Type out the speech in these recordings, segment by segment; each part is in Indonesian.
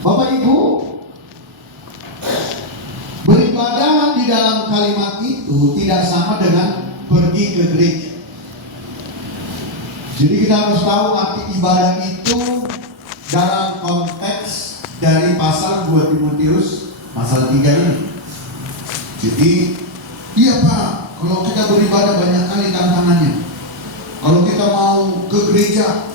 Bapak Ibu, beribadah di dalam kalimat itu tidak sama dengan pergi ke gereja. Jadi kita harus tahu arti ibadah itu dalam konteks dari pasal 2 Timotius pasal 3 ini. Jadi, iya Pak, kalau kita beribadah banyak kali tantangannya. Kalau kita mau ke gereja,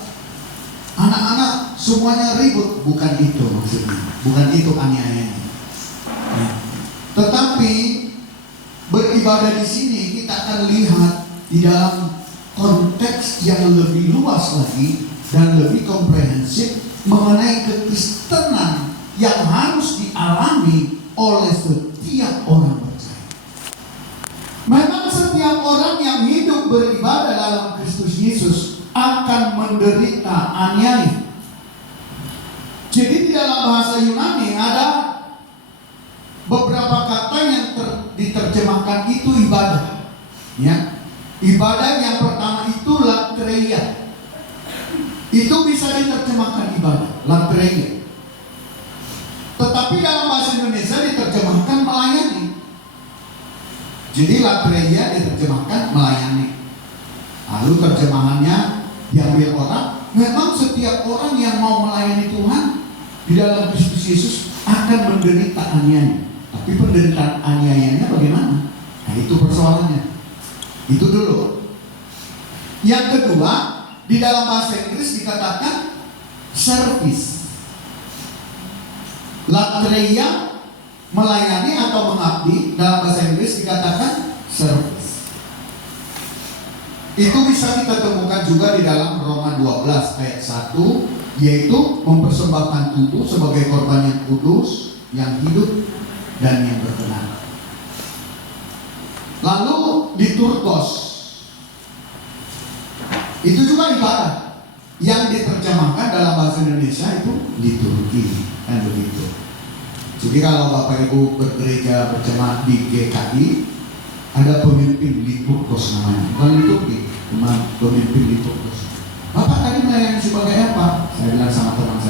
anak-anak semuanya ribut. Bukan itu maksudnya, bukan itu aniayanya. Tetapi beribadah di sini kita akan lihat di dalam konteks yang lebih luas lagi dan lebih komprehensif mengenai kekristenan yang harus dialami oleh setiap orang percaya. Memang setiap orang yang hidup beribadah dalam Kristus Yesus akan menderita aniaya. Jadi di dalam bahasa Yunani ada beberapa kata yang diterjemahkan itu ibadah. Ya. Ibadah yang pertama itu latreia. Itu bisa diterjemahkan ibadah, latreia. Tetapi dalam bahasa Indonesia diterjemahkan melayani. Jadi latreia diterjemahkan melayani. Lalu terjemahannya diambil orang, memang setiap orang yang mau melayani Tuhan di dalam Kristus Yesus akan menderita aniaya. Tapi penderitaan aniayanya bagaimana? Nah itu persoalannya. Itu dulu. Yang kedua, di dalam bahasa Inggris dikatakan service. Latreia melayani atau mengabdi, dalam bahasa Inggris dikatakan service. Itu bisa kita temukan juga di dalam Roma 12 ayat 1, yaitu mempersembahkan tubuh sebagai korban yang kudus, yang hidup, dan yang berkenan. Lalu liturgos, itu juga ibadah yang diterjemahkan dalam bahasa Indonesia itu liturgi, kan begitu. Jadi kalau Bapak Ibu bergereja berjemaat di GKI, ada pemimpin liturgos namanya, bukan liturgi, cuma pemimpin liturgos. Bapak tadi melayani sebagai apa? Saya bilang sama teman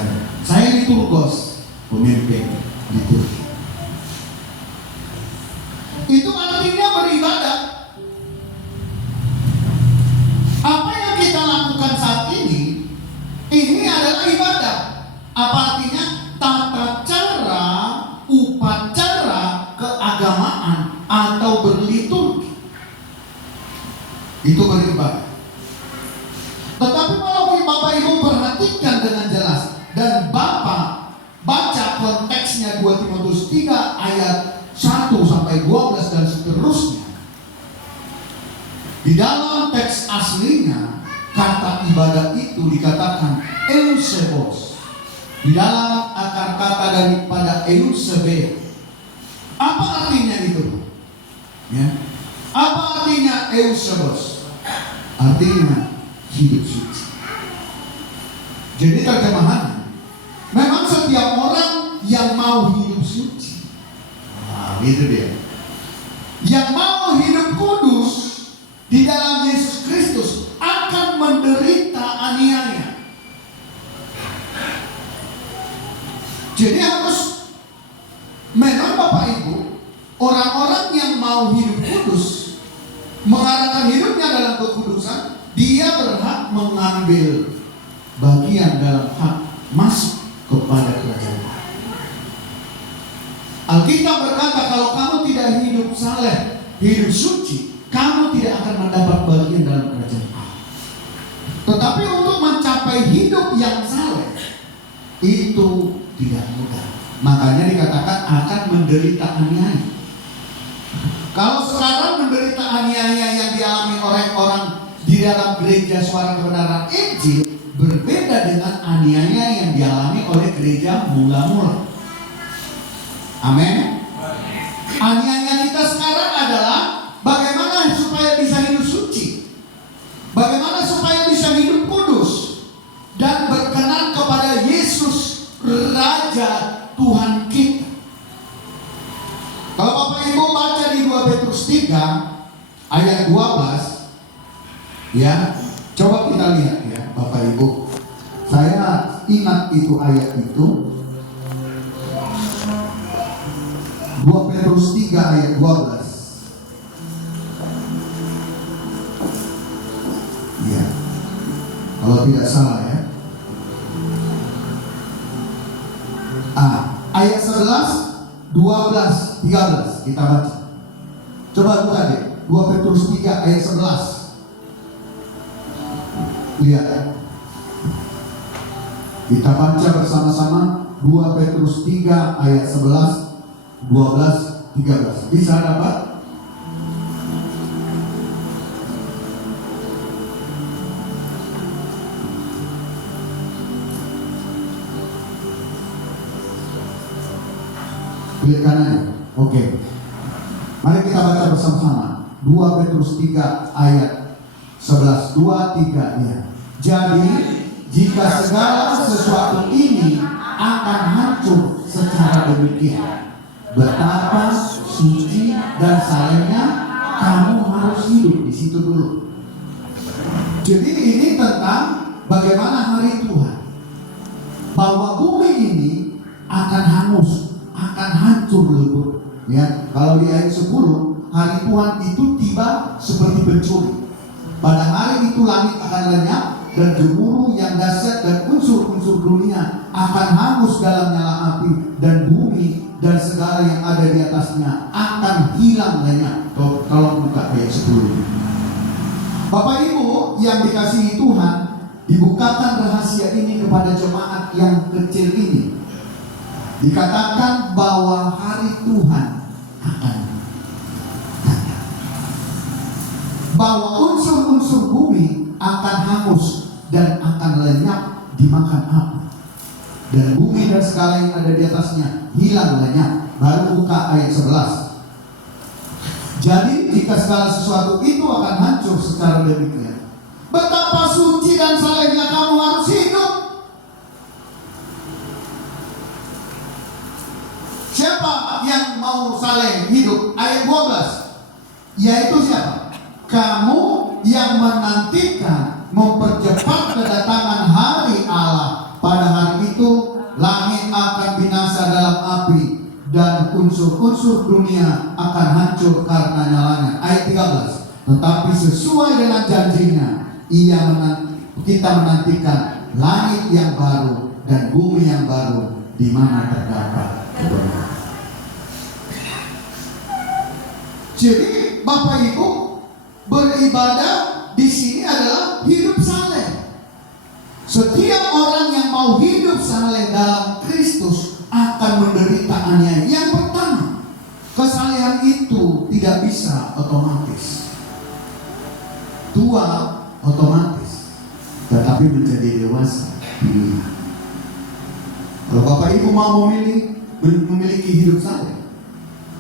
saya liturgos, pemimpin liturgi. Itu artinya beribadah. Apa yang kita lakukan saat ini adalah ibadah. Apa artinya? Tata cara, upacara keagamaan atau berliturgi. Itu beribadah. Tetapi kalau Bapak Ibu perhatikan dengan jelas dan Bapak baca konteksnya 2 Timotius 3 ayat 1 sampai 12 dan seterusnya. Di dalam teks aslinya kata ibadah itu dikatakan eusebos. Di dalam akar kata daripada eusebe. Apa artinya itu? Ya. Apa artinya eusebos? Artinya hidup suci. Jadi terjemahannya, memang setiap orang yang mau hidup suci, itu dia, yang mau hidup kudus di dalam Yesus Kristus akan menderita aniaya. Jadi harus, memang Bapak Ibu, orang-orang yang mau hidup kudus, mengarahkan hidupnya dalam kekudusan, dia berhak mengambil bagian dalam hak masuk kepada kerajaan Allah. Alkitab berkata kalau kamu tidak hidup saleh, hidup suci, kamu tidak akan mendapat bagian dalam kerajaan Allah. Tetapi untuk mencapai hidup yang saleh itu tidak mudah. Makanya dikatakan akan menderita aniaya. Kalau sekarang menderita aniaya yang dialami orang-orang di dalam gereja Suara Kebenaran Injil berbeda dengan aniaya yang dialami oleh gereja mula-mula. Amin. Aniaya kita sekarang adalah bagaimana supaya bisa hidup suci, bagaimana supaya bisa hidup kudus dan berkenan kepada Yesus Raja Tuhan kita. Kalau Bapak Ibu baca di 2 Petrus 3 ayat 12, ya, coba kita lihat ya Bapak Ibu. Saya ingat itu ayat itu. 2 Petrus 3 ayat 12. Ya, kalau tidak salah ya. Ayat 11, 12, 13 kita baca. Coba buka deh, 2 Petrus 3 ayat 11. Lihat. Kita baca bersama-sama 2 Petrus 3 ayat 11, 12, 13. Bisa dapat? Lihat kanannya. Oke. Mari kita baca bersama-sama. 2 Petrus 3 ayat 11, 2, 3 ya. Jadi jika segala sesuatu ini akan hancur secara demikian, betapa suci dan salehnya kamu harus hidup di situ dulu. Jadi ini tentang bagaimana hari Tuhan, bahwa bumi ini akan hangus, akan hancur lebur. Ya, kalau di ayat 10, hari Tuhan itu tiba seperti pencuri. Pada hari itu langit akan lenyap dan gemuruh yang dahsyat dan unsur-unsur dunia akan hangus dalam nyala api, dan bumi dan segala yang ada di atasnya akan hilang lenyap. Tolong buka ayat 10. Bapak Ibu yang dikasihi Tuhan, dibukakan rahasia ini kepada jemaat yang kecil ini. Dikatakan bahwa hari Tuhan akan datang, bahwa unsur-unsur bumi akan hangus dan akan lenyap dimakan api, dan bumi dan segala yang ada di atasnya hilang lenyap. Baru buka ayat 11. Jadi jika segala sesuatu itu akan hancur secara demikian, betapa suci dan salehnya kamu harus hidup. Siapa yang mau saleh hidup? Ayat 12. Yaitu siapa? Kamu yang menantikan, mempercepat kedatangan hari Allah. Pada hari itu langit akan binasa dalam api, dan unsur-unsur dunia akan hancur karena nyalanya. Ayat 13. Tetapi sesuai dengan janjinya, kita menantikan langit yang baru dan bumi yang baru, di mana terdapat kebenaran. Jadi Bapak Ibu, beribadah di sini adalah hidup saleh. Setiap orang yang mau hidup saleh dalam Kristus akan menderita aniaya. Yang pertama, kesalehan itu tidak bisa otomatis. Tua otomatis, tetapi menjadi dewasa pilihan. Kalau Bapak Ibu mau memiliki hidup saleh,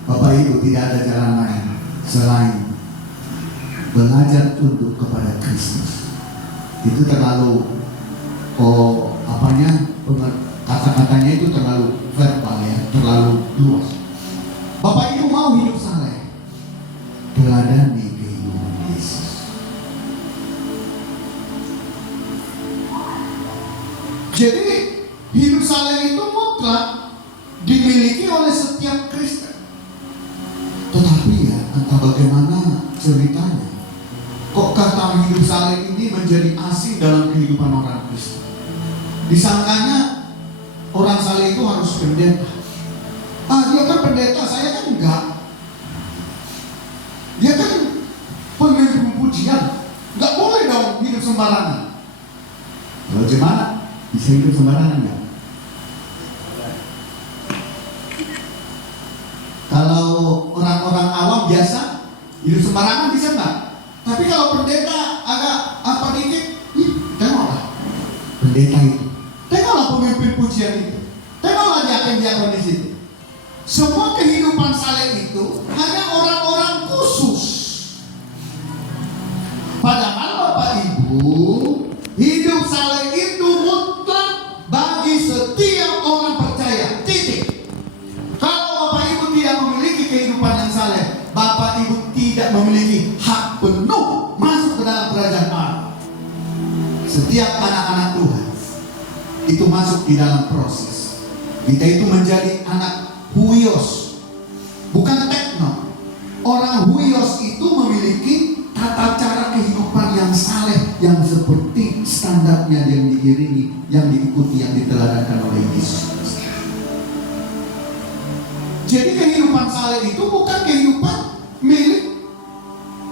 Bapak Ibu tidak ada jalan lain selain belajar tunduk kepada Kristus. Itu terlalu kata-katanya itu terlalu verbal ya, terlalu luas. Bapak Ibu mau hidup saleh, teladani kehidupan Yesus. Jadi hidup saleh itu mutlak dimiliki oleh setiap Kristen. Tetapi ya, entah bagaimana ceritanya, kok kata hidup saleh ini menjadi asing dalam kehidupan orang Kristen. Disangkanya orang saleh itu harus pendeta. Dia kan pendeta, saya kan enggak. Dia kan pemimpin pujian, enggak boleh dong hidup sembarangan. Kalau gimana? Bisa hidup sembarangan enggak? Kalau orang-orang awam biasa hidup sembarangan bisa enggak? Tapi kalau pendeta agak apa dikit, tengoklah pendeta itu, tengoklah pemimpin pujian itu, tengoklah diakon-diakon di situ. Semua kehidupan saleh itu hanya orang-orang khusus. Padahal Bapak Ibu, hidup saleh itu mutlak bagi setiap orang percaya. Titik. Kalau Bapak Ibu tidak memiliki kehidupan yang saleh, Bapak Ibu tidak memiliki hak penuh masuk ke dalam kerajaan Allah. Setiap anak-anak Tuhan itu masuk di dalam proses. Kita itu menjadi anak huios, bukan tekno. Orang huios itu memiliki tata cara kehidupan yang saleh, yang seperti standarnya yang diiringi, yang diikuti, yang diteladankan oleh Yesus. Jadi kehidupan saleh itu bukan kehidupan milik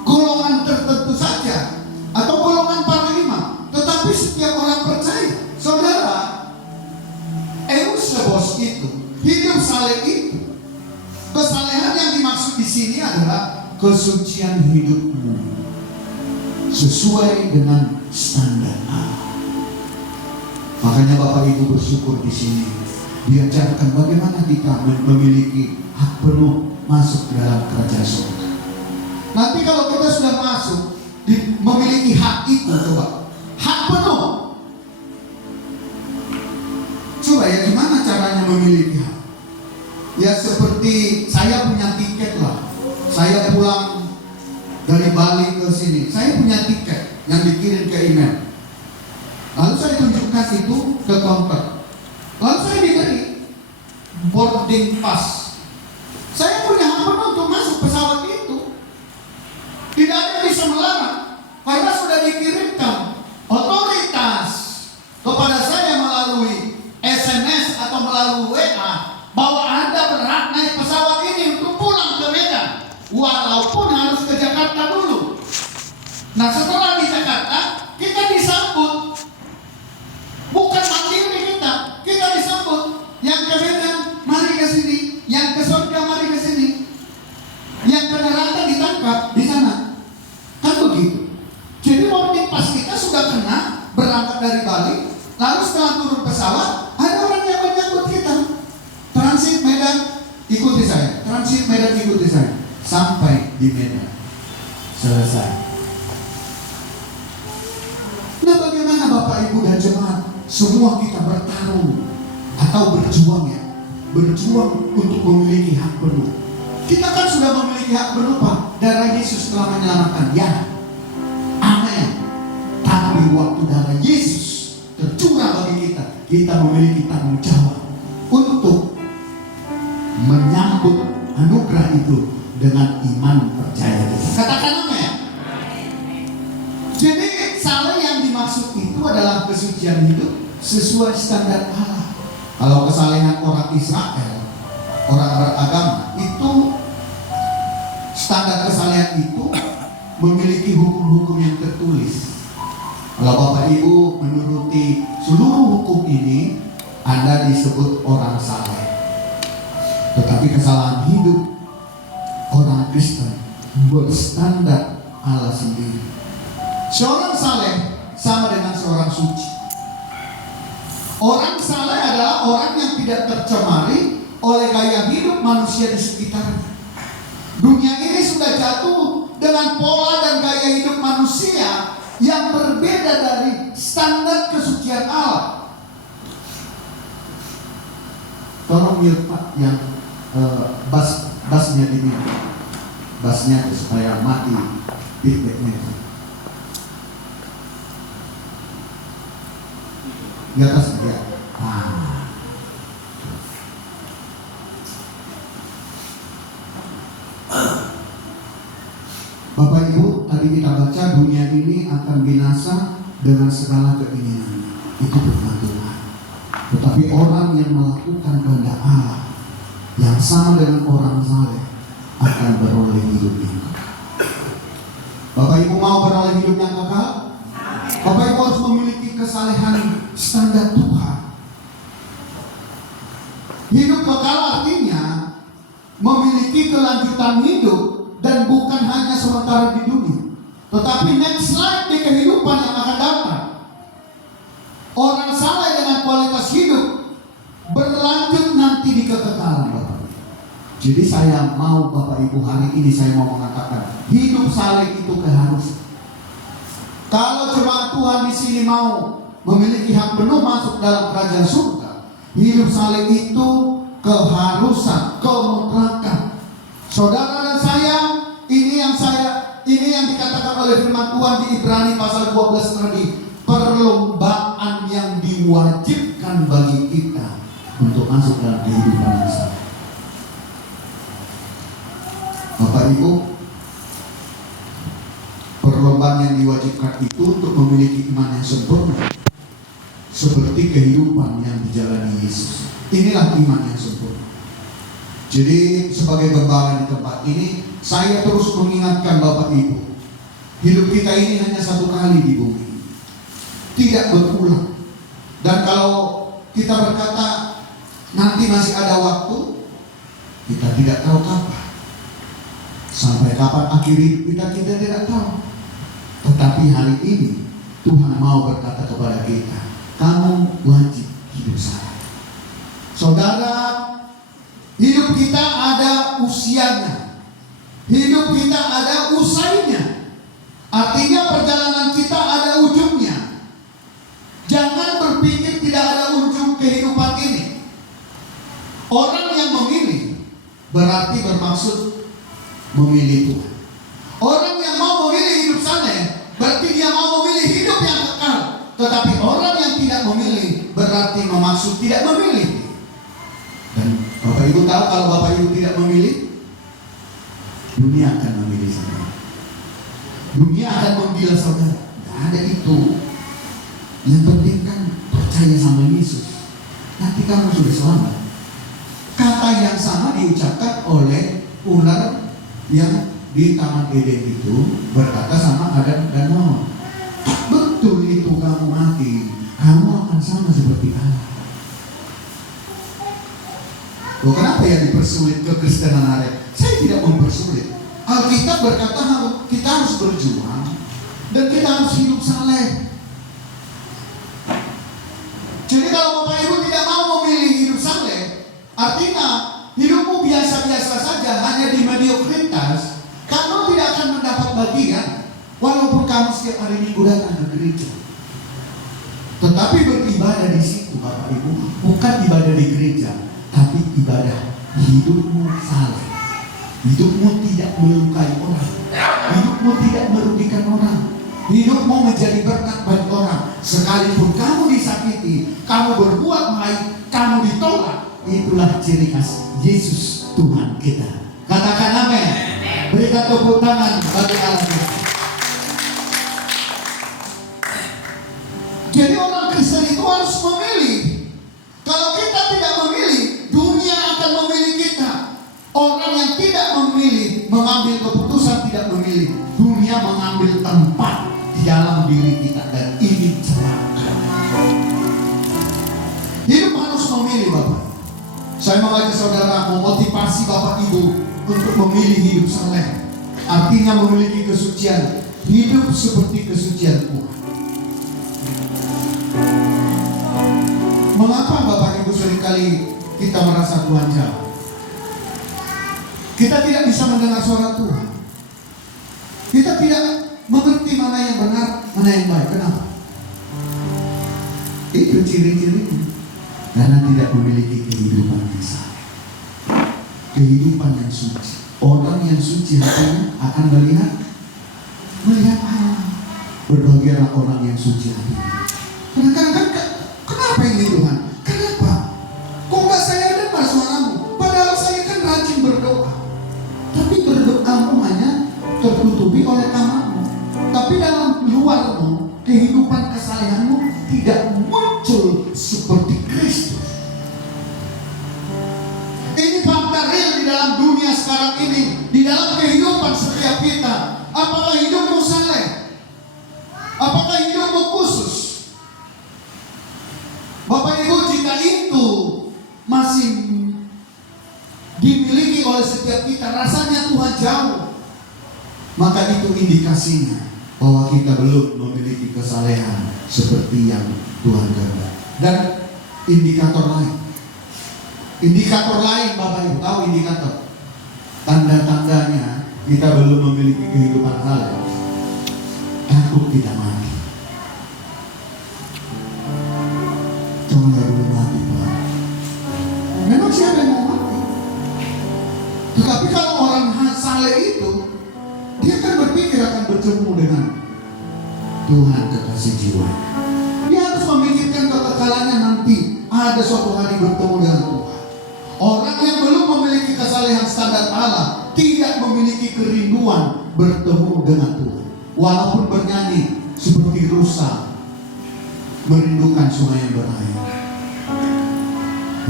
golongan tertentu saja atau golongan para imam, tetapi setiap orang percaya. Saudara, Eusebos itu hidup saleh itu, kesalehan yang dimaksud di sini adalah kesucian hidupmu sesuai dengan standar Allah. Makanya Bapak Ibu bersyukur di sini diajarkan bagaimana kita memiliki hak penuh masuk dalam kerajaan surga. Nanti kalau kita sudah masuk memiliki hak itu, coba hak penuh. Coba ya, gimana caranya memiliki hak? Ya seperti saya punya tiket lah. Saya pulang dari Bali ke sini, saya punya tiket yang dikirim ke email. Lalu saya tunjukkan itu ke counter. Lalu saya diberi boarding pass. Saya punya hak penuh untuk masuk pesawat itu. Tidak ada yang bisa melarang, karena sudah dikirimkan otoritas kepada saya melalui SMS atau melalui WA bahwa Anda berhak naik pesawat ini untuk pulang ke Medan, walaupun harus ke Jakarta dulu. Nah, setelah di Jakarta kita disambut, bukan mandiri kita disambut. Yang ke Medan, mari ke sini. Yang ke surga, mari ke sini. Yang ke neraka ditangkap di sana. Kan begitu. Jadi boarding pass kita sudah kena berangkat dari Bali. Lalu setelah turun pesawat, ada orang yang menyambut kita. Transit Medan, ikuti saya. Transit Medan, ikuti saya. Sampai di Medan. Selesai. Nah, bagaimana Bapak Ibu dan jemaat? Semua kita bertarung atau berjuang ya, berjuang untuk memiliki hak penuh. Kita kan sudah memiliki hak penuh, Pak. Darah Yesus telah menyelamatkan, ya, amin. Tapi waktu darah Yesus tercurah bagi kita memiliki tanggung jawab untuk menyambut anugerah itu dengan iman percaya kita. Katakan amin. Jadi saleh yang dimaksud itu adalah kesucian hidup sesuai standar Allah. Kalau kesalehan orang Israel, orang beragama, itu standar kesalehan itu memiliki hukum-hukum yang tertulis. Kalau Bapak Ibu menuruti seluruh hukum ini, Anda disebut orang saleh. Tetapi kesalahan hidup orang Kristen berstandar Allah sendiri. Seorang saleh sama dengan seorang suci. Orang saleh adalah orang yang tidak tercemari oleh gaya hidup manusia di sekitarnya. Dunia ini sudah jatuh dengan pola dan gaya hidup manusia yang berbeda dari standar kesucian Allah. Tolong mute Pak yang bassnya ini, bassnya supaya mati feedbacknya. Di atas ya. Bapak Ibu, tadi kita baca dunia ini akan binasa dengan segala keinginannya. Itu firman Tuhan. Tetapi orang yang melakukan kehendak Allah, yang sama dengan orang saleh, akan beroleh hidup yang kekal. Bapak Ibu mau beroleh hidup yang kekal? Bapak Ibu harus memiliki kesalehan standar Tuhan. Hidup kekal artinya memiliki kelanjutan hidup dan bukan hanya sementara di dunia, tetapi next life di kehidupan yang akan datang. Orang saleh dengan kualitas hidup berlanjut nanti di kekekalan, Bapak. Jadi saya mau Bapak Ibu hari ini saya mau mengatakan hidup saleh itu keharusan. Kalau jemaat Tuhan di sini mau memiliki hak penuh masuk dalam kerajaan surga, hidup saleh itu keharusan, kemutlakan. Saudara dan saya, ini yang dikatakan oleh firman Tuhan di Ibrani pasal 12 tadi, perlombaan yang diwajibkan bagi kita untuk masuk dalam kehidupan yang saleh. Bapak Ibu, perlombaan yang diwajibkan itu untuk memiliki iman yang sempurna, seperti kehidupan yang dijalani Yesus. Inilah iman yang sempurna. Jadi sebagai gembala di tempat ini, saya terus mengingatkan Bapak Ibu, hidup kita ini hanya satu kali di bumi, tidak berulang. Dan kalau kita berkata nanti masih ada waktu, kita tidak tahu kapan. Sampai kapan akhir hidup kita tidak tahu. Tetapi hari ini Tuhan mau berkata kepada kita, kamu wajib hidup saya. Saudara, hidup kita ada usianya, hidup kita ada usainya. Artinya perjalanan kita ada ujungnya. Jangan berpikir tidak ada ujung kehidupan ini. Orang yang memilih berarti bermaksud memilih Tuhan. Orang yang mau memilih hidup saleh berarti dia mau memilih hidup yang kekal. Tetapi orang yang tidak memilih berarti memaksud tidak memilih. Dan Bapak Ibu tahu kalau Bapak Ibu tidak memilih, dunia akan memilih saudara. Dunia akan menggila saudara. Tidak ada itu. Yang penting kan percaya sama Yesus. Nanti kamu sudah selamat. Kata yang sama diucapkan oleh ular yang di Taman Eden itu berkata sama Adam dan Hawa. Betul itu, kamu mati, kamu akan sama seperti Allah. Loh, kenapa ya dipersulit kekristenan hari? Saya tidak mempersulit. Alkitab berkata kita harus berjuang dan kita harus hidup saleh. Jadi kalau Bapak Ibu tidak mau memilih hidup saleh, artinya hidupmu biasa-biasa saja, hanya di mediokritas, kamu tidak akan mendapat bagian walaupun kamu setiap hari Minggu datang ke gereja. Tetapi beribadah di situ Bapak Ibu bukan ibadah di gereja, tapi ibadah hidupmu saleh. Hidupmu tidak melukai orang, hidupmu tidak merugikan orang, hidupmu menjadi berkat bagi orang. Sekalipun kamu disakiti, kamu berbuat baik, kamu ditolak, itulah ciri khas Yesus Tuhan kita. Katakan amin. Berikan tepuk tangan bagi Allah. Jadi orang Kristen itu harus memilih. Kalau kita tidak memilih, dunia akan memilih kita. Orang yang tidak memilih, mengambil keputusan tidak memilih, dunia mengambil tempat di dalam diri kita, dan ini celaka. Hidup harus memilih Bapak. Saya mengajak saudara memotivasi Bapak Ibu untuk memilih hidup saleh. Artinya memiliki kesucian, hidup seperti kesucian Tuhan. Mengapa Bapak Ibu seringkali kita merasa Tuhan jauh? Kita tidak bisa mendengar suara Tuhan. Kita tidak mengerti mana yang benar, mana yang baik. Kenapa? Itu ciri-cirinya. Karena tidak memiliki kehidupan yang saleh, kehidupan yang suci. Orang yang suci hatinya akan melihat Allah. Berbahagialah orang yang suci hatinya. Kadang-kadang kenapa ini Tuhan? Kenapa? Kok nggak saya dengar suaramu? Padahal saya kan rajin berdoa. Tapi berdoamu hanya tertutupi oleh kamarmu. Tapi dalam luarmu, kehidupan kesalehanmu tidak muncul seperti Kristus. Ini fakta real di dalam dunia sekarang ini, di dalam kehidupan setiap kita. Apakah hidupmu saleh? Apakah hidupmu khusus? Bapak Ibu, jika itu masih dimiliki oleh setiap kita, rasanya Tuhan jauh, maka itu indikasinya bahwa kita belum memiliki kesalehan seperti yang Tuhan kehendaki. Dan indikator lain Bapak Ibu tahu indikator, tanda-tandanya kita belum memiliki kehidupan saleh. Takut kita mati. Jangan dulu mati Pak. Memang siapa yang mau mati? Tetapi kalau orang saleh itu, dia akan berpikir akan bertemu dengan Tuhan kekasih jiwa. Dia harus memikirkan kekekalannya nanti. Ada suatu hari bertemu dengan Tuhan. Orang yang belum memiliki kesalehan standar Allah tidak memiliki Tuhan, bertemu dengan Tuhan. Walaupun bernyanyi seperti rusa merindukan sungai yang berair.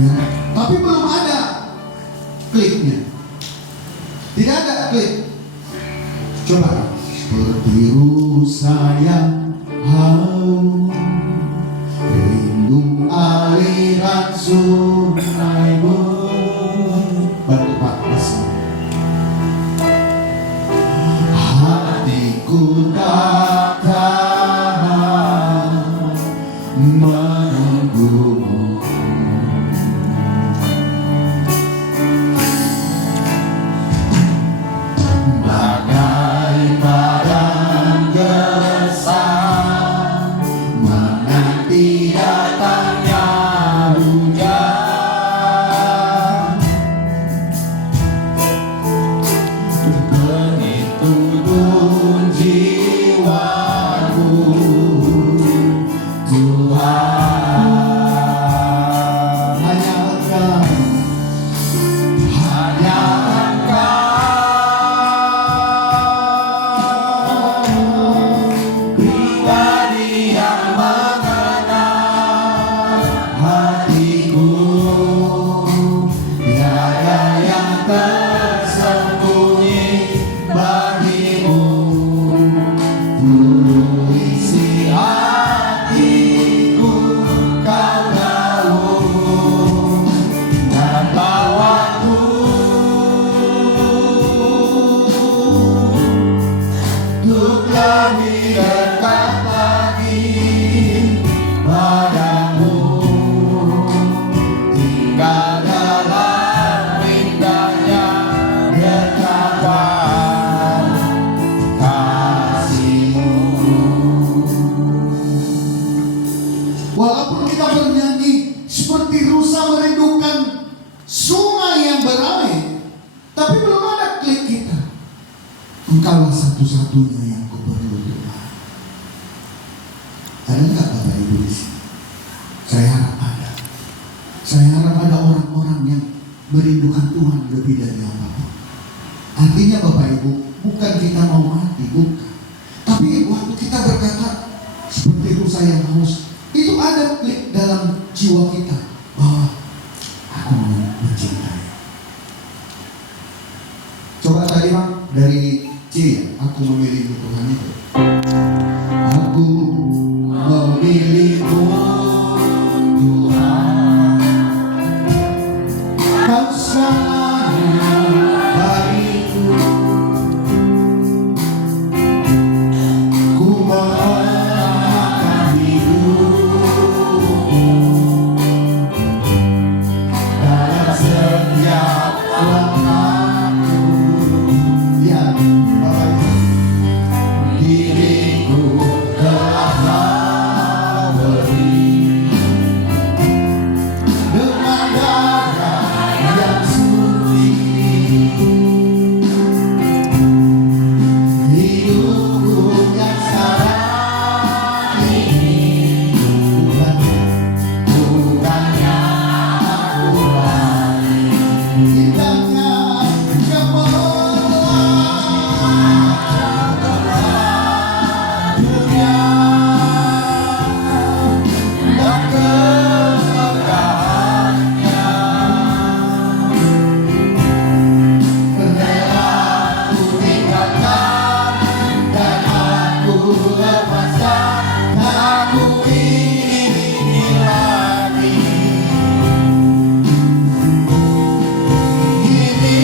Ya. Tapi belum ada kliknya. Tidak ada klik. Coba. Seperti rusa yang haus, rindu aliran sungaimu. Bantu Pak, masih. Hatiku tak tahan menunggumu. Bagai padang gersang menanti datangnya hujan. Benitutun jiwaku Tuhan, hanya Engkau, hanya Engkau pribadi yang mengenal hatiku. Tiada yang tersembunyi bagimu. Dulu isi hatiku Kau tahu, dan bawaku untuk lebih dekat lagi padamu. Tinggal dalam indahnya dekapan kasih-Mu. Walaupun kita bernyanyi seperti rusa merindukan sungai yang berair, tapi belum ada klik kita. Engkaulah satu-satunya yang kuperlu Tuhan. Ada nggak Bapak Ibu di sini? Saya harap ada. Saya harap ada orang-orang yang merindukan Tuhan lebih dari apapun. Artinya Bapak Ibu, bukan kita mau mati, bukan. Tapi waktu kita berkata seperti rusa yang haus, itu ada klik dalam jiwa kita bahwa aku mau mencintai. Coba tadi Bang, dari C ya, aku memilihmu Tuhan itu. Aku memilihmu Tuhan, Kau sangat bagiku. Ku menyerahkan hidupku dalam setiap langkahku. Ya, Bapak Ibu, diriku telah Kau beli dengan darah yang suci. Hidupku yang sekarang ini bukannya aku lagi, indahnya kemewahan dunia dan kemegahannya. Rela ku tinggalkan dan aku lepaskan, aku ingin lagi. Ini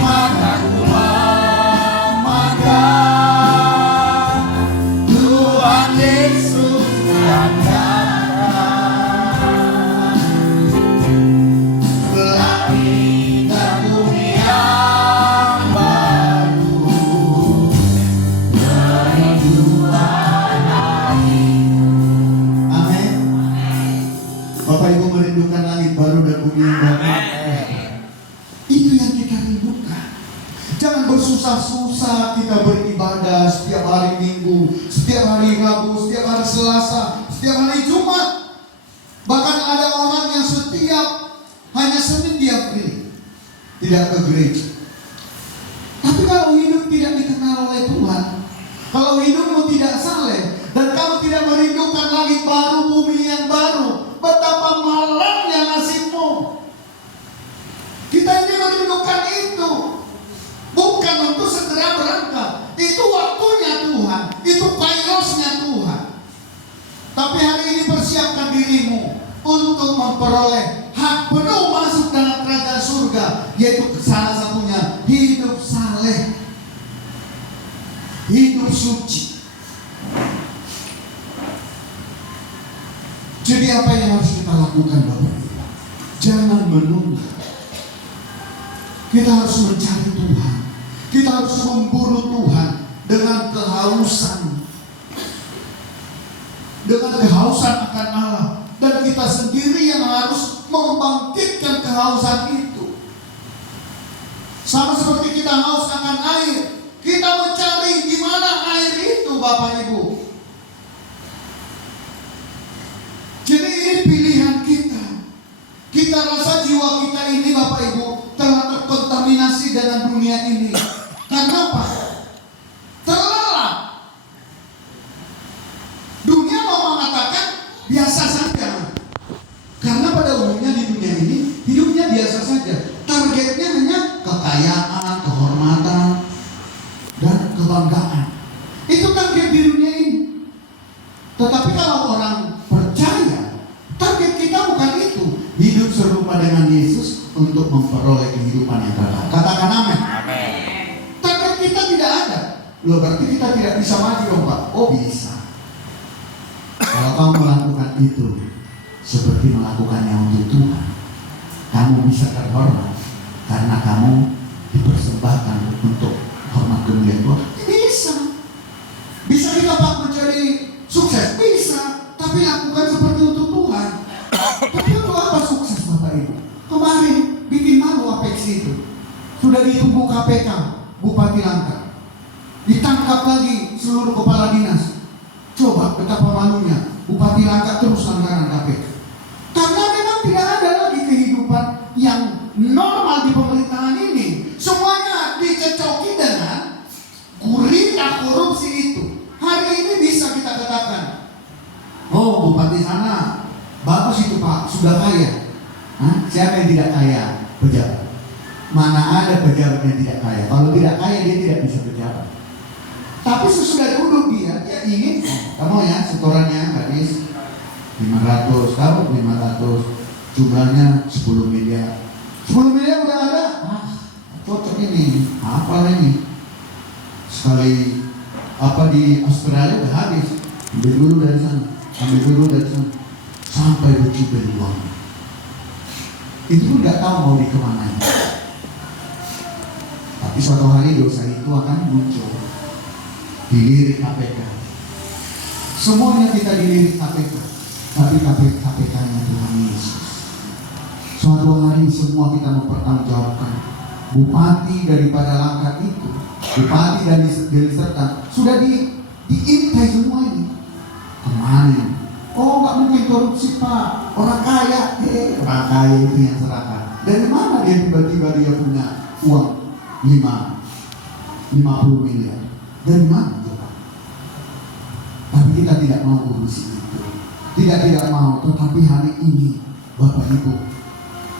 mataku memandang Tuhan Yesus yang datang. Langit dan bumi yang baru, merindukan lagi. Amin. Bapak Ibu merindukan langit baru dan bumi yang baru. Itu yang kita rindukan. Jangan bersusah-susah kita beribadah setiap hari Minggu, setiap hari Rabu, setiap hari Selasa, setiap hari Jumat. Bahkan ada orang yang setiap hanya Senin dia free, tidak ke gereja. Tapi kalau hidup tidak di dikenal oleh Tuhan. Kalau hidupmu tidak saleh dan kamu tidak merindukan langit baru, bumi yang baru, betapa malangnya nasibmu. Kita ini merindukan itu, bukan untuk segera berangkat. Itu waktunya Tuhan, itu kairosnya Tuhan. Tapi hari ini persiapkan dirimu untuk memperoleh hak penuh masuk dalam kerajaan surga, yaitu salah satunya hidup saleh, hidup suci. Jadi apa yang harus kita lakukan, Bapak Ibu? Jangan menunda. Kita harus mencari Tuhan. Kita harus memburu Tuhan dengan kehausan. Dengan kehausan akan Allah. Dan kita sendiri yang harus membangkitkan kehausan itu. Sama seperti kita haus akan air, kita mencari di mana air itu, Bapak Ibu. Jadi ini pilihan kita. Kita rasa jiwa kita ini, Bapak Ibu, telah terkontaminasi dengan dunia ini. Karena apa? Terlelap. Dunia mau mengatakan biasa saja. Karena pada umumnya di dunia ini hidupnya biasa saja. Targetnya hanya kekayaan, kehormatan, dan kebanggaan. Itu target di dunia ini. Tetapi kalau orang percaya, target kita bukan itu. Hidup serupa dengan Yesus untuk memperoleh kehidupan yang kekal. Katakan amin. Target kita tidak ada. Loh, berarti kita tidak bisa maju dong, Pak? Oh, bisa. Kalau kamu melakukan itu seperti melakukannya untuk Tuhan, kamu bisa terhormat karena kamu dipersembahkan untuk hormat kemuliaan Tuhan. Bisa. Bisa kita Pak menjadi sukses? Bisa. Tapi lakukan seperti untuk Tuhan. Tapi untuk apa sukses, Bapak Ibu? Kemarin bikin malu Apex itu. Sudah ditunggu KPK, Bupati Langkat. Ditangkap lagi seluruh kepala dinas. Coba betapa malunya Bupati Langkat terus langganan KPK. Karena memang tidak ada lagi kehidupan yang normal di pemerintahan ini. Semuanya dicecoki dengan gurita korupsi itu. Hari ini bisa kita katakan, oh, Bupati sana bagus itu Pak, sudah kaya. Siapa yang tidak kaya? Pejabat. Mana ada pejabat yang tidak kaya? Kalau tidak kaya dia tidak bisa pejabat. Tapi sesudah duduk dia ingin, kamu ya setorannya gadis 500, kamu 500, jumlahnya 10 miliar. 10 miliar udah ada. Cocok ini. Apa ini? Sekali apa di Australia udah habis. Ambil dulu dari sana, ambil dulu dari sana, sampai berjubel uang. Itu pun nggak tahu mau dikemanain. Tapi suatu hari dosa itu akan muncul. Dilirik KPK. Semuanya kita dilirik KPK. Tapi KPK-nya Tuhan Yesus. Suatu hari semua kita mempertanggungjawabkan. Bupati daripada Langkat itu, bupati dari Serta, sudah diintai semua ini. Kemana? Oh, nggak mungkin korupsi Pak. Orang kaya, orang kaya itu yang serahkan. Dari mana dia tiba-tiba dia punya uang 50 miliar? Dari mana coba? Tapi kita tidak mau urusi itu. Tidak mau. Tetapi hari ini Bapak Ibu,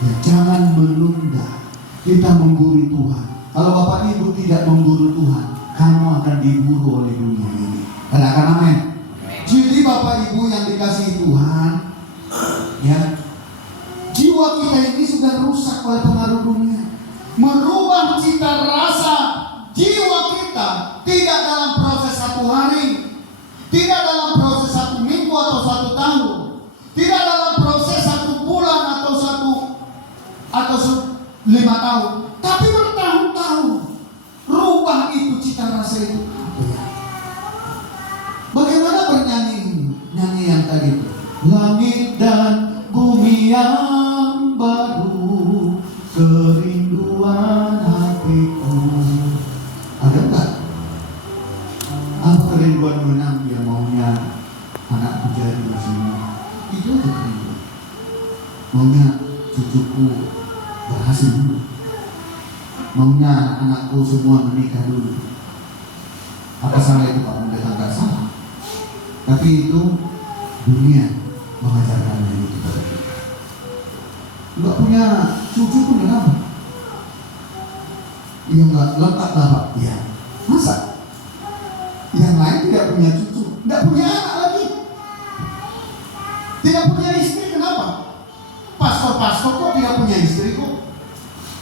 ya jangan menunda kita memburu Tuhan. Kalau Bapak Ibu tidak memburu Tuhan, kamu akan diburu oleh dunia ini. Katakan amin. Jadi Bapak Ibu yang dikasihi Tuhan, ya, jiwa kita ini sudah rusak oleh pengaruh dunia. Merubah cita rasa jiwa kita tidak dalam proses 1 hari, tidak dalam proses 1 minggu atau 1 tahun, tidak dalam proses 1 bulan atau 5 tahun, tapi bertahun-tahun. Rubah itu cita rasa itu. Bagaimana bernyanyi yang tadi itu? Langit dan bumi yang baru, kerinduan hatiku. Ada enggak? Apa kerinduan menang yang maunya anakku jadi semua? Itu aja kerinduan. Maunya cucuku berhasil dulu. Maunya anakku semua menikah dulu. Apa salah itu Pak Pendeta? Enggak salah. Tapi itu dunia mengajarkannya itu pada kita. Enggak punya cucu pun kenapa? Ya enggak lengkap lah Pak. Ya, masa? Yang lain tidak punya cucu, tidak punya anak lagi, tidak punya istri, kenapa? Pastor-pastor kok tidak punya istri kok?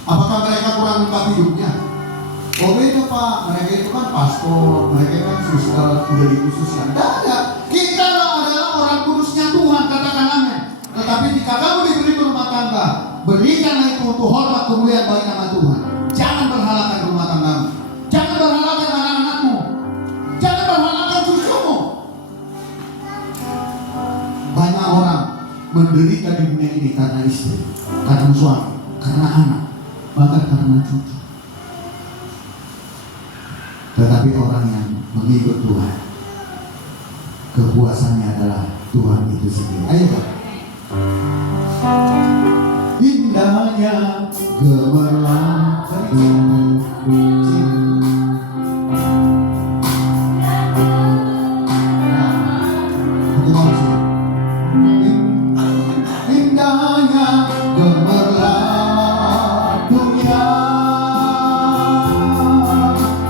Apakah mereka kurang lengkap hidupnya? Oh beda Pak, mereka itu kan pastor, mereka kan suster, udah dikhususkan. Tidak ada, kita adalah orang kudusnya Tuhan, katakan amin. Tetapi jika kamu diberi rumah tangga, berikanlah itu untuk hormat kemuliaan bagi nama Tuhan. Jangan berhalakan rumah tanggamu, jangan berhalakan anak-anakmu, jangan berhalakan cucumu. Banyak orang menderita di dunia ini karena istri, karena suami, karena anak, bahkan karena cucu. Tetapi orang yang mengikut Tuhan, kepuasannya adalah Tuhan itu sendiri. Ayo Pak. Indahnya gemerlap indahnya gemerlap dunia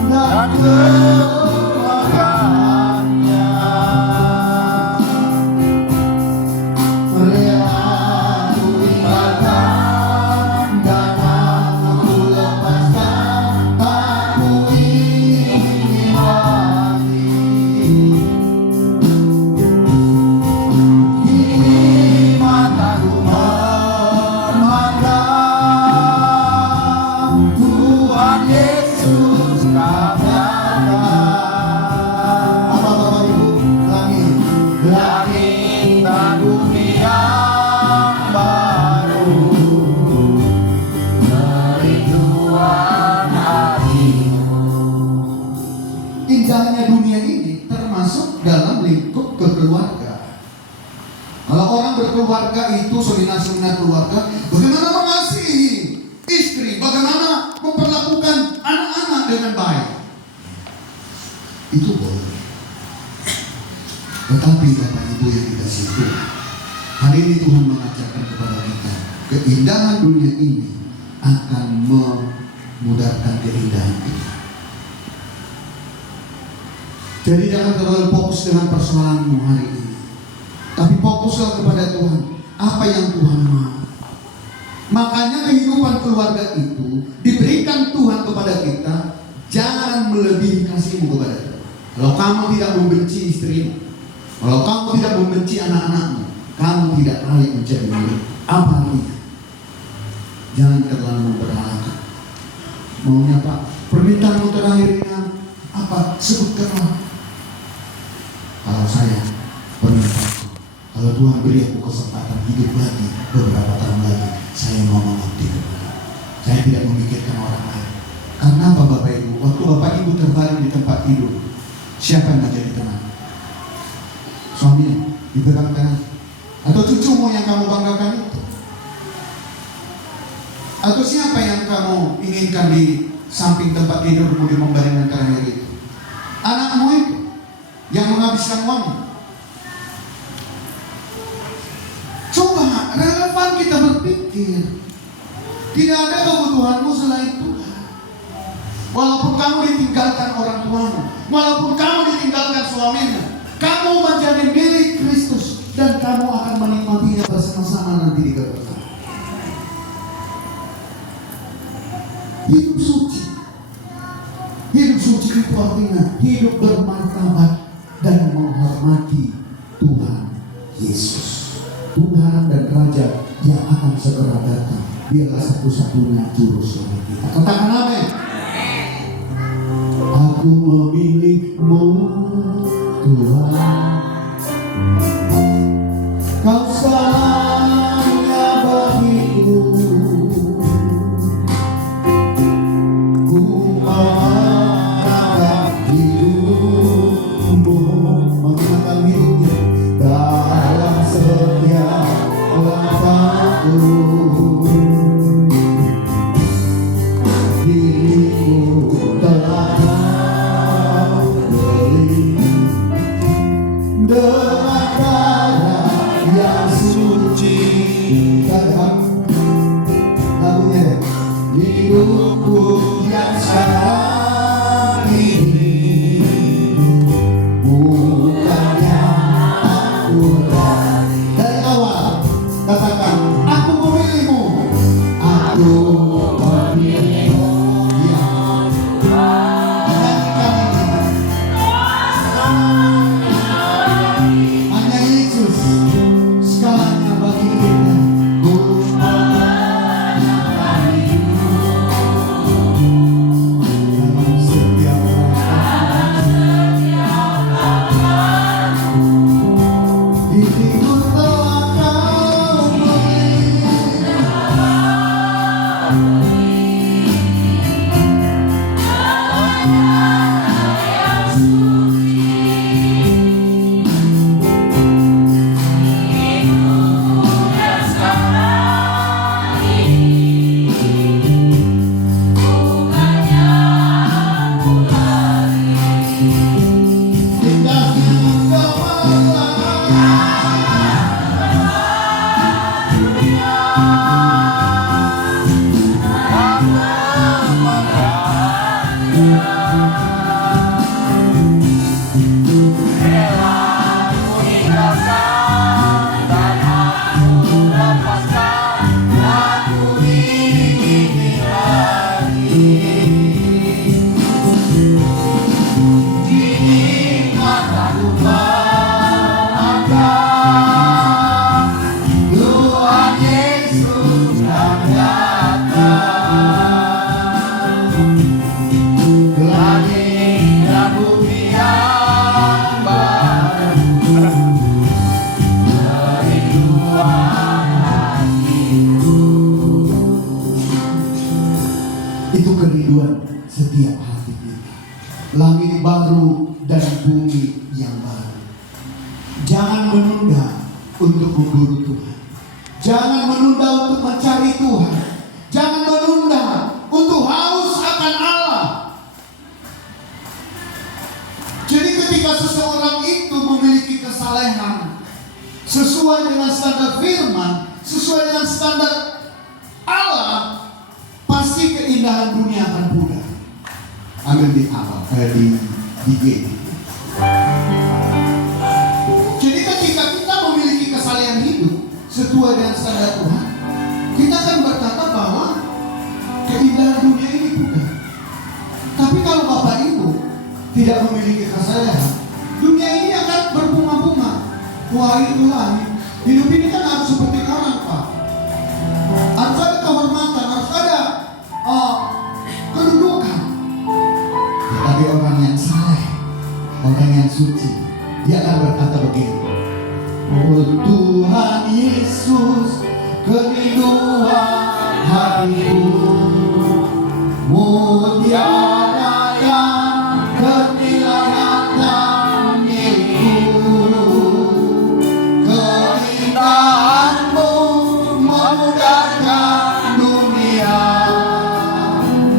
dan kemuliaannya, rela ku tinggalkan dan aku lepaskan, tak ku ingin lagi. Kini mataku memandang Tuhan Yesus kabarkan. Apa Bapak Ibu? Langit dan bumi yang baru, kerinduan hatimu. Indahnya dunia ini termasuk dalam lingkup kekeluarga. Kalau orang berkeluarga itu seminar-seminar keluarga, bagaimana mengasihi istri, bagaimana memperlakukan anak-anak dengan baik. Itu boleh. Tetapi Bapak Ibu yang dikasihi Tuhan, hari ini Tuhan mengajarkan kepada kita, keindahan dunia ini akan memudahkan keindahan kita. Jadi jangan terlalu fokus dengan persoalanmu hari ini, tapi fokuslah kepada Tuhan. Apa yang Tuhan mau. Makanya kehidupan keluarga itu diberikan Tuhan kepada kita. Jangan melebihi kasihmu kepada Tuhan. Kalau kamu tidak membenci istrimu, kalau kamu tidak membenci anak-anakmu, kamu tidak layak menjadi milik. Apa artinya? Jangan terlalu berharap. Maunya Pak, permintaanmu terakhirnya apa? Sebutkanlah. Kalau saya permintaanku, kalau Tuhan beri aku kesempatan hidup lagi beberapa tahun lagi, saya mau mengabdi kepada. Saya tidak memikirkan orang lain. Karena apa Bapak Ibu? Waktu Bapak Ibu terbaring di tempat tidur, siapa yang menjadi tenang? Suaminya dipegang tangan, atau cucumu yang kamu banggakan itu? Atau siapa yang kamu inginkan di samping tempat tidur kemudian membaringkan terakhir itu? Anakmu itu yang menghabiskan uangmu. Coba relevan kita berpikir. Tidak ada kebutuhanmu selain Tuhan. Walaupun kamu ditinggalkan orang tuamu, walaupun kamu ditinggalkan suamimu, kamu menjadi milik Kristus dan kamu akan menikmatinya bersama-sama nanti di kebenaran. Hidup suci. Hidup suci itu artinya hidup bermartabat dan menghormati Tuhan Yesus, Tuhan dan Raja yang akan segera datang. Dialah satu-satunya juru selamat kita. Katakan amin. Aku memilihmu Tuhan, Kau selamanya bagiku. Ku mengenalkan hidupmu, mengenalkan hidupnya dalam setiap langkahku. Diriku telah tahu hidupku yang sekarang ini, bukannya aku lari. Dari awal katakan, aku memilihmu, aku memilihmu. Ya, hanya Yesus segalanya bagi kita. Dalam setiap diriku telah kau beri. Itu kerinduan setiap hati kita. Langit baru dan bumi yang baru. Jangan menunda untuk memburu Tuhan. Jangan menunda untuk mencari Tuhan. Jangan menunda untuk haus akan Allah. Jadi ketika seseorang itu memiliki kesalehan sesuai dengan standar firman, sesuai dengan standar Allah, pasti keindahan dunia akan pudar. Ambil di awal, di G. Jadi ketika kita memiliki kesalehan hidup sesuai dengan standar Tuhan, kita akan berkata bahwa keindahan dunia ini pudar. Tapi kalau Bapak Ibu tidak memiliki kesalehan, dunia ini akan berbunga-bunga. Wah, itulah hidup ini kan harus seperti orang, Pak. Harus ada kehormatan, harus ada kedudukan. Tetapi orang yang saleh, orang yang suci, dia akan berkata begini: oh Tuhan Yesus, kerinduan hatiku, mutiara yang bernilai harta milikku, keindahanmu memudarkan dunia.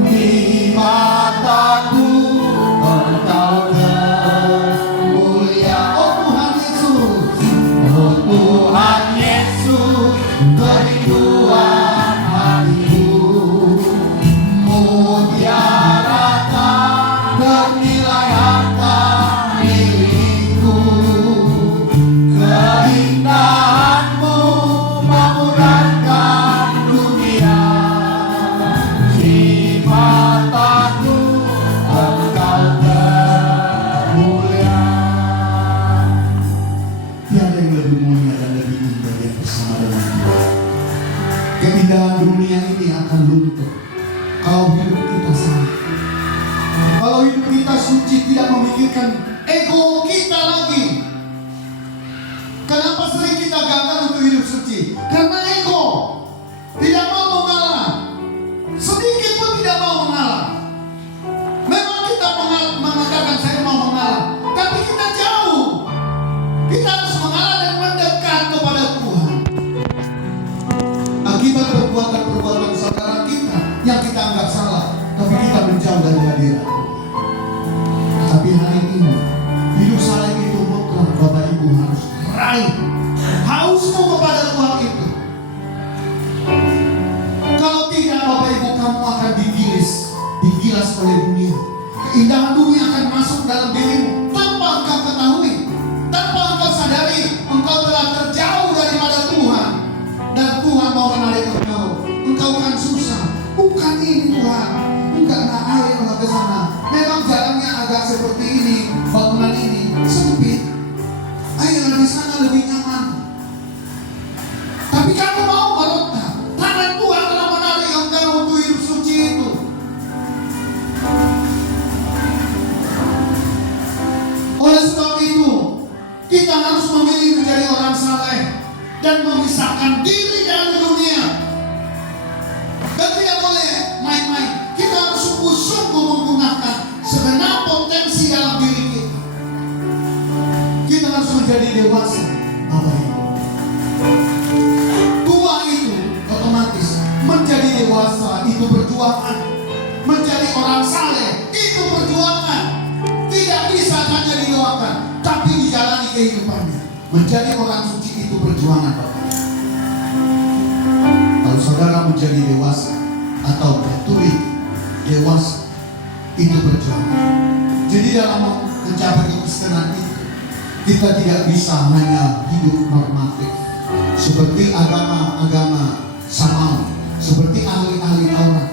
Di mataku Engkau termulia. Oh Tuhan Yesus, oh Tuhan Yesus, kerinduan hatiku, mutiara bernilai harta milikku, keindahanmu memudarkan dunia. Di mataku Engkau termulia. Tiada yang lebih mulia dan lebih indah yang bersama dengan Tuhan. Keindahan dunia ini akan luntur kalau hidup kita salah. Kalau hidup kita suci, tidak memikirkan ego kita lagi. Kenapa sering kita gagal untuk hidup suci? Karena ego. Tidak mau mengalah. Sedikit pun tidak mau mengalah. Memang kita mengatakan saya mau mengalah, tapi kita jauh. Kita harus mengalah dan mendekat kepada Tuhan. Akibat perbuatan-perbuatan saudara kita yang kita anggap salah, tapi kita menjauh dari hadirat. Tapi hari ini hidup saleh itu mutlak. Bapak Ibu harus raih hausmu kepada Tuhan itu. Kalau tidak, Bapak Ibu, kamu akan digilas oleh dunia. Keindahan dunia akan masuk dalam dirimu tanpa engkau ketahui, tanpa engkau sadari. Engkau telah terjauh daripada Tuhan, dan Tuhan mau menarik engkau. Engkau kan susah. Bukan ini Tuhan, enggak nak, ayo ke sana. Memang jalannya agak seperti ini, bangunan ini sempit. Ayo di sana lebih nyaman. Tapi kamu mau meronta. Tangan Tuhan telah menarik engkau untuk hidup suci itu. Oleh sebab itu, kita harus memilih menjadi orang saleh dan memisahkan diri dari dunia. Dan tidak boleh main-main. Kita harus sungguh-sungguh menggunakan segenap potensi dalam diri kita. Kita harus menjadi dewasa, Bapak Ibu. Tua itu otomatis menjadi dewasa itu perjuangan. Menjadi orang saleh itu perjuangan. Tidak bisa hanya didoakan, tapi dijalani kehidupannya. Menjadi orang suci itu perjuangan, Bapak. Kalau saudara menjadi dewasa atau maturity, dewasa itu perjuangan. Jadi dalam mencapai kekristenan itu, kita tidak bisa hanya hidup normatif seperti agama-agama samawi, seperti ahli-ahli Taurat.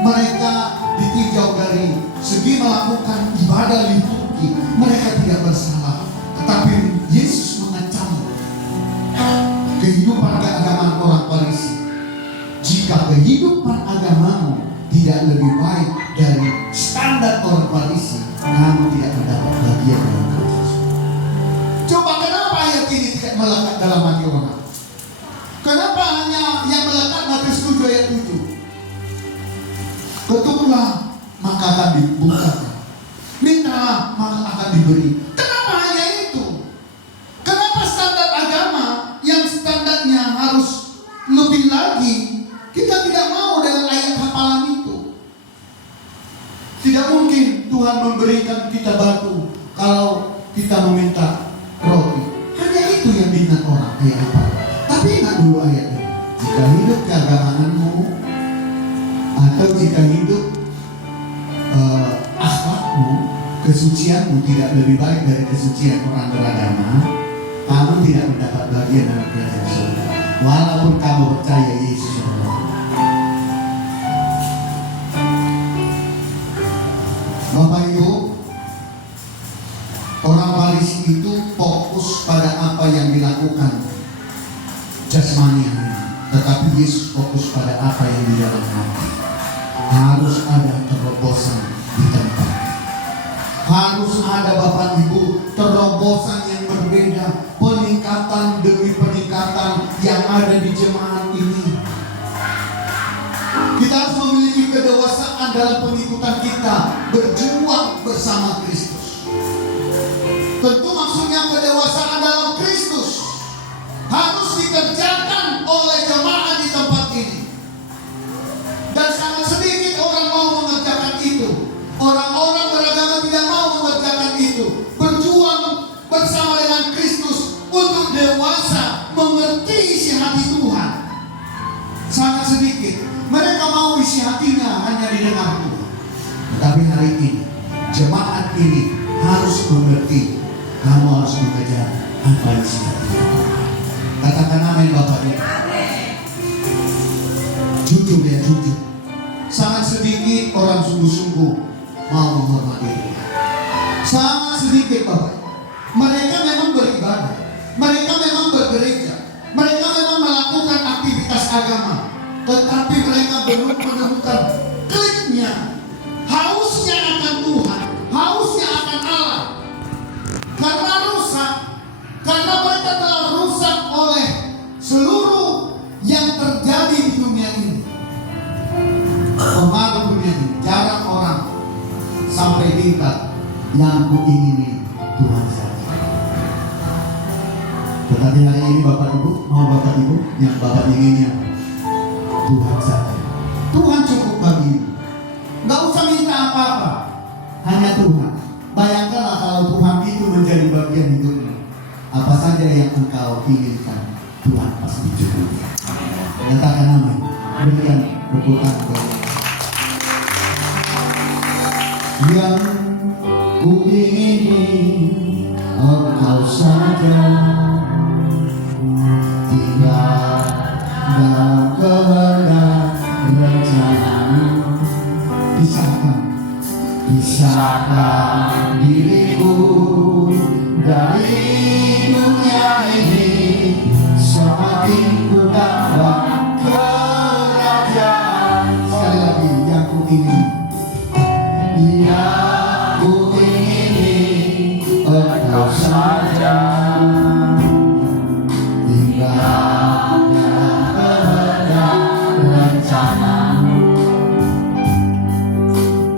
Mereka ditinjau dari segi melakukan ibadah liturgi, mereka tidak bersalah. Tetapi Yesus mengecam kehidupan keagamaan orang Farisi. Jika kehidupan agamamu tidak lebih baik dari standar orang Farisi, kamu tidak mendapat bagian dalam Kristus. Coba kenapa ayat ini tidak melekat dalam hati orang? Kenapa hanya yang melekat Matius 7 ayat 7? Ketuklah maka akan dibukakan, mintalah maka akan diberi. Kenapa hanya itu? Kenapa standar agama yang standarnya harus lebih lagi, kita tidak mau dengan ayat hafalan itu? Tidak mungkin Tuhan memberikan kita batu kalau kita meminta roti. Hanya itu yang diingat orang, ayat apa? Tapi ingat dulu ayat ini. Jika hidup keagamaanmu atau jika hidup akhlakmu, kesucianmu tidak lebih baik dari kesucian orang beragama, kamu tidak mendapat bagian dalam kerajaan surga. Walaupun kamu percaya Yesus adalah Tuhan. Bapak Ibu, orang Farisi itu fokus pada apa yang dilakukan jasmaniah, tetapi Yesus fokus pada apa yang di dalam hati. Harus ada terobosan di tempat. Harus ada Bapak Ibu terobosan yang berbeda, peningkatan demi peningkatan yang ada di jemaat ini. Kita harus memiliki kedewasaan dalam pengikutan kita, berjuang bersama Kristus. Tentu maksudnya kedewasaan dalam Kristus harus dikerjakan oleh jemaat di tempat ini. Dan sangat sedikit orang mau mengerjakan itu. Orang-orang beragama tidak mau mengerjakan itu. Berjuang bersama dengan Kristus untuk dewasa mengerti isi hati Tuhan. Sangat sedikit. Mereka mau isi hatinya hanya didengar Tuhan. Tapi hari ini jemaat ini harus mengerti. Kamu harus mengejar apa isi hati Tuhan. Katakan amin Bapak Ibu. Jujur ya, jujur. Sangat sedikit orang sungguh-sungguh mau menghormati Tuhan. Sangat sedikit Bapak. Mereka memang beribadah, mereka memang bergereja, mereka memang melakukan aktivitas agama, tetapi mereka belum menemukan kliknya, hausnya akan Tuhan, hausnya akan Allah. Karena rusak, karena mereka telah rusak oleh seluruh yang terjadi di dunia ini. Pengaruh dunia ini, jarang orang sampai tingkat yang aku ingini Tuhan saja. Tetapi hari ini Bapak Ibu, mau Bapak Ibu yang Bapak inginnya Tuhan saja. Tuhan cukup bagimu. Gak usah minta apa-apa, hanya Tuhan. Bayangkanlah kalau Tuhan itu menjadi bagian hidupmu, apa saja yang engkau inginkan Tuhan pasti cukup. Katakan amin. Berikan tepuk tangan. Yang ku ingini Engkau saja, tinggal dalam kehendak rencana-Mu. Pisahkan diriku dari dunia ini, semakin ku dapat kerajaan. Sekali lagi, yang ku ingini, yang ku ingini Engkau saja, tinggal dalam kehendak rencana-Mu.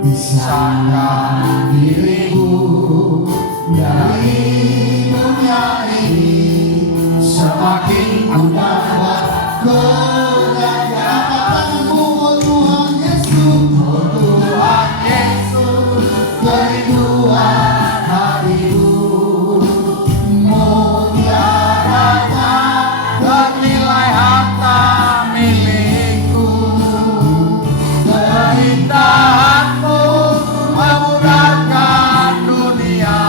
Pisahkan diriku dari dunia ini, semakin ku dapat kerajaan. Katakanmu, oh Tuhan Yesus, oh Tuhan Yesus, kerinduan hatiku, mutiara bernilai harta milikku. Keindahanmu memudahkan dunia,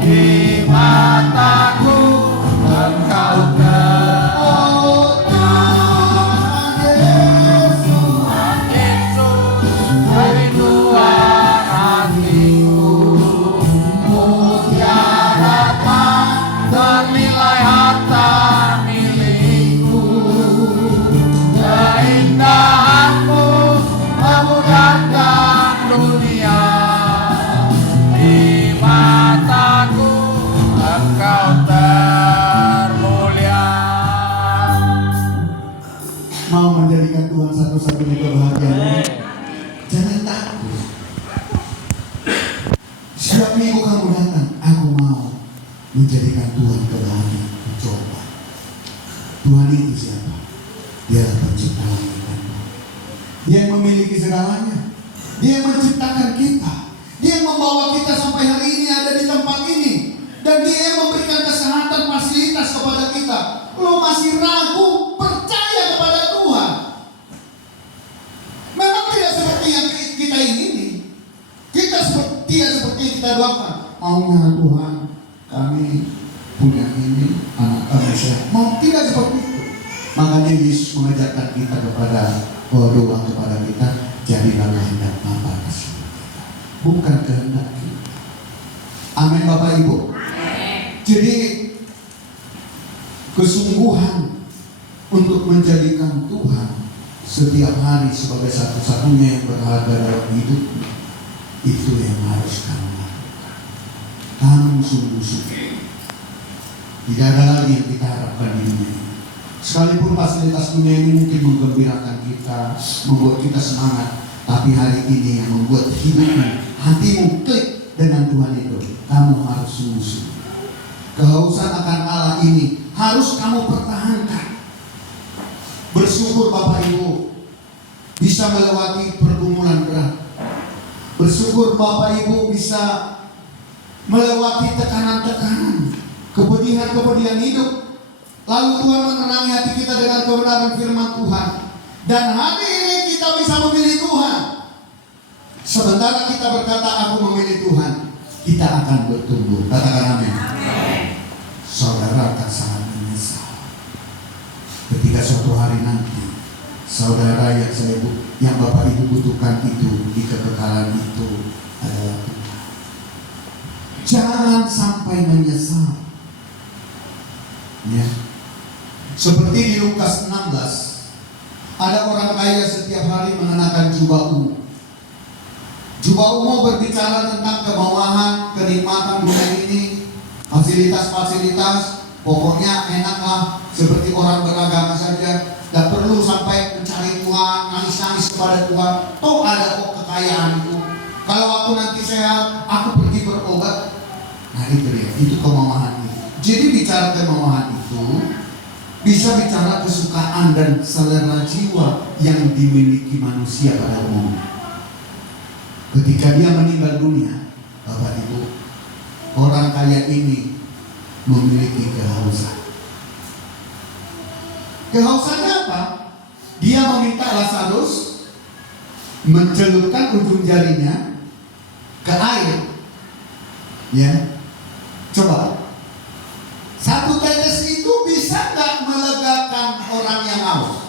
di mataku Engkau kerinduan hatiku, mutiara bernilai harta milikku. Keindahanmu memudahkan dunia, di mataku Engkau termulia. Mau menjadikan Tuhan satu-satunya kebahagiaan? Jangan takut. Setiap minggu kamu datang, aku mau menjadikan Tuhan kebahagiaan. Coba. Tuhan itu siapa? Dia adalah pencipta langit dan bumi. Dia yang memiliki segalanya. Dia yang menciptakan kita. Dia yang membawa kita sampai hari ini ada di tempat ini. Dan dia yang memberikan kesehatan, fasilitas kepada kita. Lo masih ragu, percaya kepada Tuhan. Memang tidak seperti yang kita ingini. Tidak seperti yang kita doakan. Maunya Tuhan, kami punya ini, anak kami sehat. Mau tidak seperti itu. Makanya Yesus mengajarkan kita kepada doa kepada kita, jadilah kehendak Bapa di surga, bukan kehendak kita. Amin Bapak Ibu. Jadi kesungguhan untuk menjadikan Tuhan setiap hari sebagai satu-satunya yang berharga dalam hidup, itu yang harus kamu lakukan. Kamu sungguh-sungguh. Tidak ada lagi yang kita harapkan di dunia ini. Sekalipun fasilitas dunia ini mungkin menggembirakan kita, membuat kita semangat, tapi hari ini yang membuat hidupmu, hatimu klik dengan Tuhan itu, kamu harus sungguh-sungguh. Kehausan akan Allah ini harus kamu pertahankan. Bersyukur Bapak Ibu bisa melewati pergumulan berat. Bersyukur Bapak Ibu bisa melewati tekanan-tekanan, kepedihan-kepedihan hidup. Lalu Tuhan menenangi hati kita dengan kebenaran firman Tuhan. Dan hari ini kita bisa memilih Tuhan. Sementara kita berkata aku memilih Tuhan, kita akan bertumbuh. Katakan amin. Saudara akan sangat menyesal ketika suatu hari nanti saudara yang Bapak Ibu butuhkan itu di kekekalan itu adalah Tuhan. Jangan sampai menyesal. Ya. Seperti di Lukas 16, ada orang kaya setiap hari mengenakan jubah ungu. Jubah ungu berbicara tentang kemewahan, kenikmatan dunia ini, fasilitas-fasilitas, pokoknya enaklah seperti orang beragama saja. Tidak perlu sampai mencari Tuhan, nangis-nangis kepada Tuhan. Toh ada kok kekayaan itu. Kalau aku nanti sehat, aku pergi berobat. Nah itu dia, itu kemewahan itu. Jadi bicara kemewahan itu bisa bicara kesukaan dan selera jiwa yang dimiliki manusia pada umumnya. Ketika dia meninggal dunia, Bapak Ibu, orang kaya ini memiliki kehausan. Kehausannya apa? Dia meminta Lazarus mencelupkan ujung jarinya ke air, ya, coba 1 tetes itu bisa nggak melegakan orang yang haus?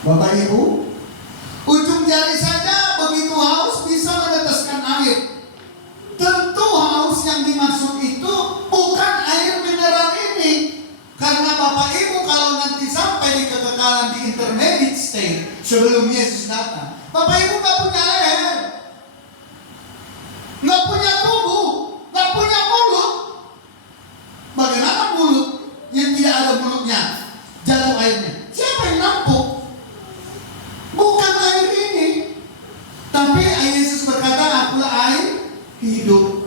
Bapak Ibu, ujung jari saja begitu haus bisa meneteskan air. Tentu haus yang dimaksud itu bukan air mineral ini. Karena Bapak Ibu kalau nanti sampai di kekekalan di intermediate state sebelum Yesus datang, Bapak Ibu nggak punya leher, nggak punya tubuh, nggak punya mulut. Bagaimana mulut yang tidak ada mulutnya jatuh airnya? Siapa yang nampung? Bukan air ini. Tapi Yesus berkata, akulah air hidup.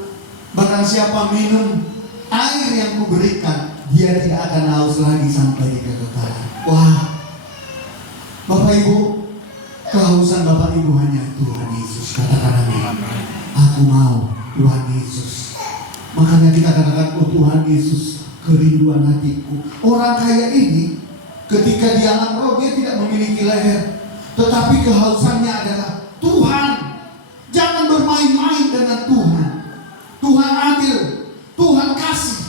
Barang siapa minum air yang kuberikan, dia tidak akan haus lagi sampai di kekekalan. Wah, Bapak Ibu, kehausan Bapak Ibu hanya Tuhan Yesus. Katakan amin. Aku mau Tuhan Yesus. Makanya kita katakan, oh Tuhan Yesus, kerinduan hatiku. Orang kaya ini ketika di alam roh dia tidak memiliki leher, tetapi kehausannya adalah Tuhan. Jangan bermain-main dengan Tuhan. Tuhan adil, Tuhan kasih.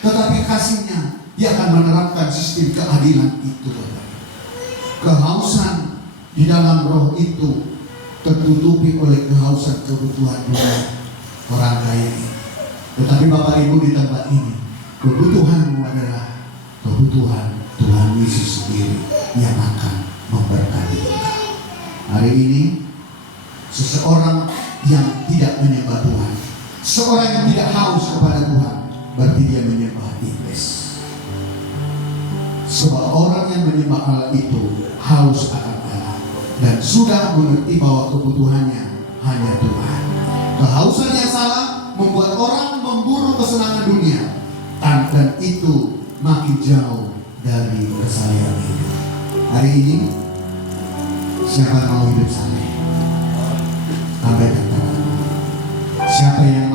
Tetapi kasihnya, dia akan menerapkan sistem keadilan itu. Kehausan di dalam roh itu tertutupi oleh kehausan kebutuhan dunia orang kaya ini. Tetapi Bapak Ibu di tempat ini, kebutuhanmu adalah kebutuhan Tuhan Yesus sendiri yang akan memberkati kita. Hari ini seseorang yang tidak menyembah Tuhan, seorang yang tidak haus kepada Tuhan, berarti dia menyembah iblis. Sebab orang yang menyembah Allah itu haus akan Allah dan sudah mengerti bahwa kebutuhannya hanya Tuhan. Kehausan yang salah membuat orang memburu kesenangan dunia, dan itu makin jauh dari kesalehan hidup. Hari ini siapa yang mau hidup saleh? Angkat tangan. Siapa yang